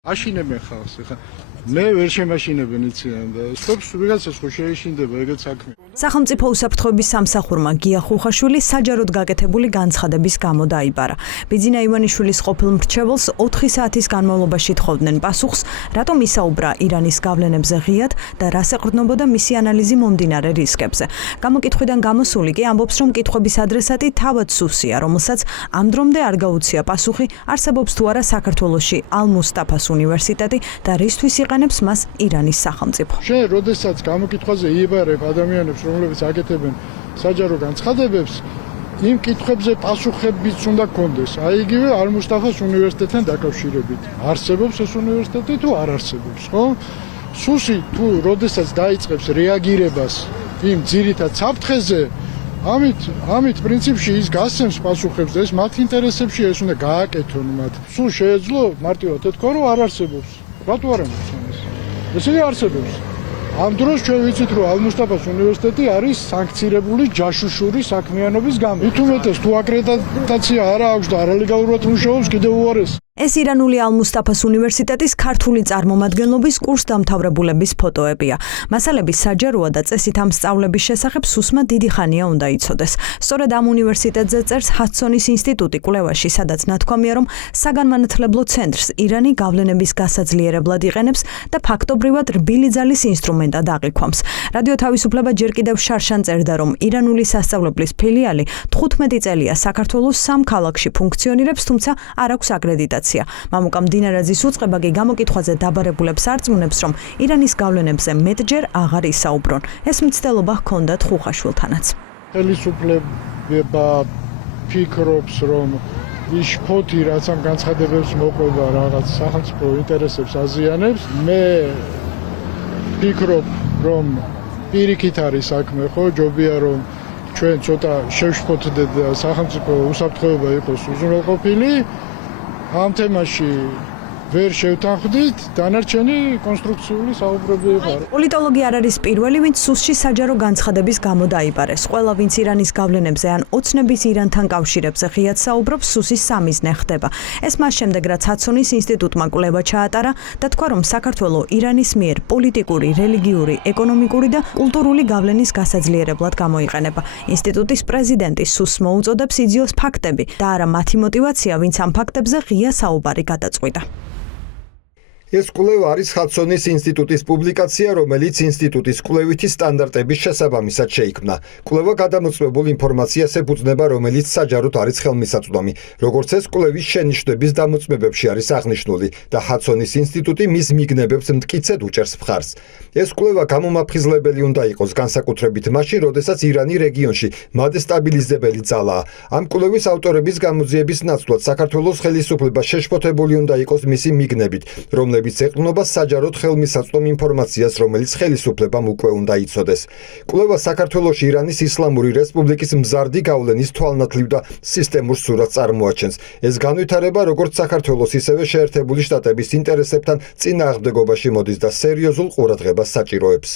აშინებენ ხალხს ხა მე ვერ შემაშინებენ იციან და სოფს ვიღაცას ხო შეეშინდება ეგეც საქმე. სახელმწიფო უსაფრთხოების სამსახურმა გია ხუხაშვილი საჯაროდ გაკეთებული განცხადების გამო დაიბარა. ბიძინა ივანიშვილის ყოფილ მრჩეველს 4 საათის განმავლობაში თხოვდნენ პასუხს, რატომ ისაუბრა ირანის გავლენებზე ღიად და რას ეყრდნობოდა მისი ანალიზი მომდინარე რისკებზე. გამოკითხვიდან გამოსული კი ამბობს, რომ კითხვების ადრესატი თავად სუსია, რომელსაც ამ დრომდე არ გაუცია პასუხი, არსებობს თუ არა საქართველოში ალ-მუსტაფას უნივერსიტეტი და რისთვის იყენებს მას ირანის სახელმწიფო. შენ როდესაც გამოკითხვაზე იებარებ ადამიანებს, რომლებიც აკეთებენ საჯარო განცხადებებს, იმ კითხვებზე პასუხებიც უნდა გქონდეს. აი იგივე ალ-მუსტაფას უნივერსიტეტთან დაკავშირებით. არსებობს ეს უნივერსიტეტი თუ არ არსებობს, ხო? სუსი თუ როდესაც დაიწყებს რეაგირებას იმ ძირითად საფრთხეზე, ამით პრინციპში ის გასცემს პასუხებს და ეს მათ ინტერესებში ეს უნდა გააკეთონ მათ. სულ შეეძლო მარტივად ეთქვა, რომ არ არსებობს. რატო არ ამბობს? ესე არსებობს. ამ დროს ჩვენ ვიცით, რომ ალ-მუსტაფას უნივერსიტეტი არის სანქცირებული ჯაშუშური საქმიანობის გამო. ითუმეტეს თუ აკრედიტაცია არ აქვს და არალეგალურად მუშაობს, კიდევ უარეს. ეს ირანული ალ-მუსტაფას უნივერსიტეტის ქართული წარმომადგენლობის კურსდამთავრებულების ფოტოებია. მასალების საჯაროა და წესით ამ სწავლების შესახებ სუსმა დიდი ხანია უნდა იცოდეს. სწორედ ამ უნივერსიტეტზე წერს ჰადსონის ინსტიტუტი კვლევაში, სადაც ნათქვამია, რომ საგანმანათლებლო ცენტრს ირანი გავლენების გასაძლიერებლად იყენებს და ფაქტობრივად რბილი ძალის ინსტრუმენტად აღიქვამს. რადიო თავისუფლება ჯერ კიდევ შარშან წერდა, რომ ირანული სასწავლებლის ფილიალი 15 წელია საქართველოს 3 ქალაქში ფუნქციონირებს, თუმცა არ აქვს აკრედიტაცია. მამუკა მდინარაძის უწყება კი გამოკითხვაზე დაბარებულებს არწმუნებს, რომ ირანის გავლენებზე მეტჯერ აღარ ისაუბრონ. ეს მცდელობა ჰქონდათ ხუხაშვილთანაც. ხელისუფლება ფიქრობს, რომ იშფოთი რაც ამ განცხადებებს მოყვება რაღაც სახელმწიფო ინტერესებს აზიანებს. მე ფიქრობ, რომ პირიქით არის საქმე, ხო, ჯობია რომ ჩვენ ცოტა შევშფოთდეთ და სახელმწიფო უსაფრთხოება იყოს უზრუნველყოფილი. ამ თემაში ვერ შევთანხმდით, დანარჩენი კონსტრუქციული საუბრები იყო. პოლიტოლოგი არ არის პირველი, ვინც სუსში საჯარო განცხადების გამო დაიბარეს. ყველა, ვინც ირანის გავლენებზე ან ოცნების ირანთან კავშირებზე ღიად საუბრობს, სუსის სამიზნე ხდება. ეს მას შემდეგ, რაც ჰადსონის ინსტიტუტმა კვლევა ჩაატარა და თქვა, რომ საქართველო ირანის მიერ პოლიტიკური, რელიგიური, ეკონომიკური და კულტურული გავლენის გასაძლიერებლად გამოიყენება. ინსტიტუტის პრეზიდენტი სუსს მოუწოდებს იძიოს ფაქტები და არა მათი мотиваცია, ვინც ამ ფაქტებზე ღია საუბარი გადაწყვიტა. ეს კვლევა არის ჰადსონის ინსტიტუტის პუბლიკაცია, რომელიც ინსტიტუტის კვლევითი სტანდარტების შესაბამისად შეიქმნა. კვლევა გადამოწმებულ ინფორმაციას ეფუძნება, რომელიც საჯაროდ არის ხელმისაწვდომი, როგორც ეს კვლევის შენიშვნების დამოწმებებში არის აღნიშნული და ჰადსონის ინსტიტუტი მის მიგნებებს მტკიცედ უჭერს მხარს. ეს კვლევა გამომაფხიზლებელი უნდა იყოს განსაკუთრებით მაშინ, როდესაც ირანი რეგიონში მადესტაბილიზებელი ძალაა. ამ კვლევის ავტორების გამოძიების ნაცვლად საქართველოს ხელისუფლება შეშფოთებული უნდა იყოს მისი მიგნებით, რომლებიც ეყრდნობა საჯაროდ ხელმისაწვდომ ინფორმაციას, რომელიც ხელისუფლებამ უკვე უნდა იცოდეს. კვლევა საქართველოში ირანის ისლამური რესპუბლიკის მზარდი გავლენის თვალნათლივ და სისტემურ სურათს წარმოაჩენს. ეს განვითარება როგორც საქართველოს, ისევე შეერთებული შტატების ინტერესებთან წინააღმდეგობაში მოდის და სერიოზულ ყურადღებას საჭიროებს.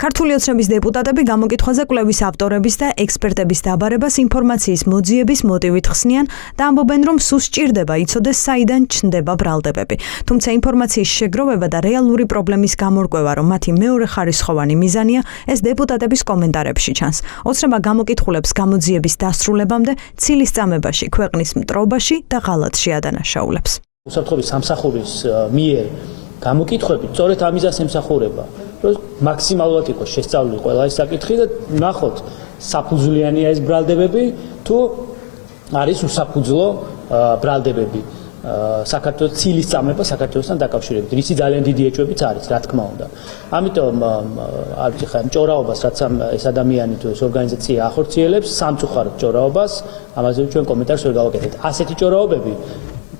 ქართული ოცნების დეპუტატები გამოკითხვაზე კვლევის ავტორების და ექსპერტების დაბარებას ინფორმაციის მოძიების მოტივით ხსნიან და ამბობენ, რომ სუსს სჭირდება იცოდეს საიდან ჩნდება ბრალდებები. თუმცა ინფორმაციის შეგროვება და რეალური პრობლემის გამორკვევა, რომ მათი მეორეხარისხოვანი მიზანია, ეს დეპუტატების კომენტარებში ჩანს. ოცნება გამოკითხულებს გამოძიების დასრულებამდე ცილის წამებაში, ქვეყნის მტრობაში და ღალატში ადანაშაულებს. უსაფრთხოების სამსახურის მიერ გამოკითხვები სწორედ ამიზას ემსახურება, რომ მაქსიმალურად იყოს შესწავლილი ყველა ეს საკითხი და ნახოთ საფუძვლიანია ეს ბრალდებები თუ არის უსაფუძვლო ბრალდებები საქართველოს ცილის წამება საქართველოსთან დაკავშირებით. რისი ძალიან დიდი ეჭვებიც არის, რა თქმა უნდა. ამიტომ არ ვიცი ხა ჭორაობას, რაც ეს ადამიანი თუ ეს ორგანიზაცია ახორციელებს, სამწუხაროდ ჭორაობას, ამაზე ჩვენ კომენტარს ვერ გავაკეთებთ. ასეთი ჭორაობები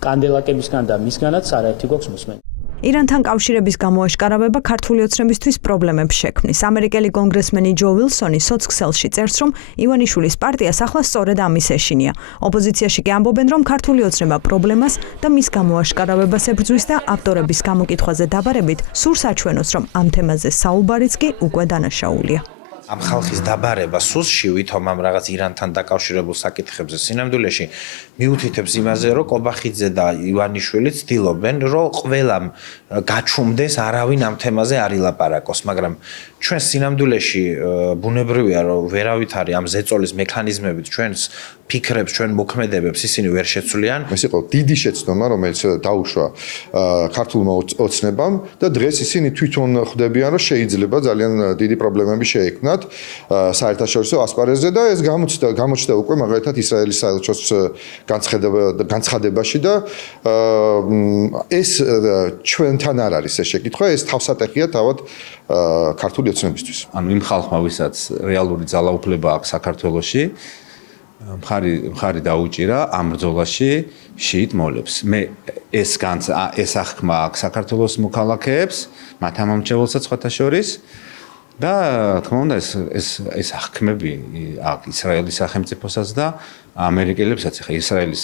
კანდელაკებისგან და მისგანაც არაერთი გვაქვს მოსმენი. ირანთან კავშირების გამოაშკარავება ქართული ოცნებისთვის პრობლემებს შექმნის. ამერიკელი კონგრესმენი ჯო ვილსონი სოცქსელში წერს, რომ ივანიშვილის პარტიას ახლა სწორედ ამის ეშინია. ოპოზიციაში კი ამბობენ, რომ ქართული ოცნება პრობლემას და მის გამოაშკარავებას ებრძვის და ავტორების გამოკითხვაზე დაბარებით სურს აჩვენოს, რომ ამ თემაზე საუბარიც კი უკვე დანაშაულია. ამ ხალხის დაბარება სუსში ვითომ ამ რაღაც ირანთან დაკავშირებულ საკითხებზე სინამდვილეში მიუთითებს იმაზე, რომ კობახიძე და ივანიშვილი ცდილობენ, რომ ყველამ გაჩუმდეს, არავინ ამ თემაზე არ ილაპარაკოს, მაგრამ ჩვენ სინამდვილეში ბუნებრივია, რომ ვერავით არის ამ ზეწოლის მექანიზმებით ჩვენს ფიქრებს, ჩვენ მოქმედებებს ისინი ვერ შეცვლიან. ეს იყო დიდი შეცდომა, რომელიც დაუშვა ქართულმა ოცნებამ და დღეს ისინი თვითონ ხვდებიან, რომ შეიძლება ძალიან დიდი პრობლემები შეექმნათ საერთაშორისო ასპარეზზე და ეს გამოჩნდა უკვე მაგალითად ისრაელის საელჩოს განცხადებაში და ეს ჩვენთან არ არის ეს შეკითხვა, ეს თავსატეხია თავად ქართული ოცნებისთვის. ანუ იმ ხალხმა, ვისაც რეალური ძალაუფლება აქვს საქართველოში, მხარი დაუჭირა ამ ბრძოლაში შიიტ მოლებს. მე ეს აღქმა აქვს საქართველოს მოქალაქეებს, მათ ამომრჩეველსაც სხვათა შორის და თქმა უნდა ეს აღქმები აქვს ისრაელის სახელმწიფოსაც და ამერიკელებსაც. ხა ისრაელის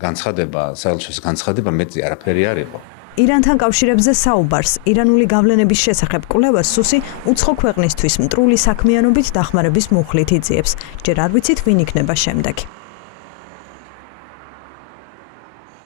განცხადება, საელჩოს განცხადება მეტი არაფერი არ იყო. ირანთან კავშირებზე საუბარს, ირანული გავლენების შესახებ კვლევას სუსი უცხო ქვეყნისთვის მტრული საქმიანობით დახმარების მუხლით იძიებს. ჯერ არ ვიცით, ვინ იქნება შემდეგი.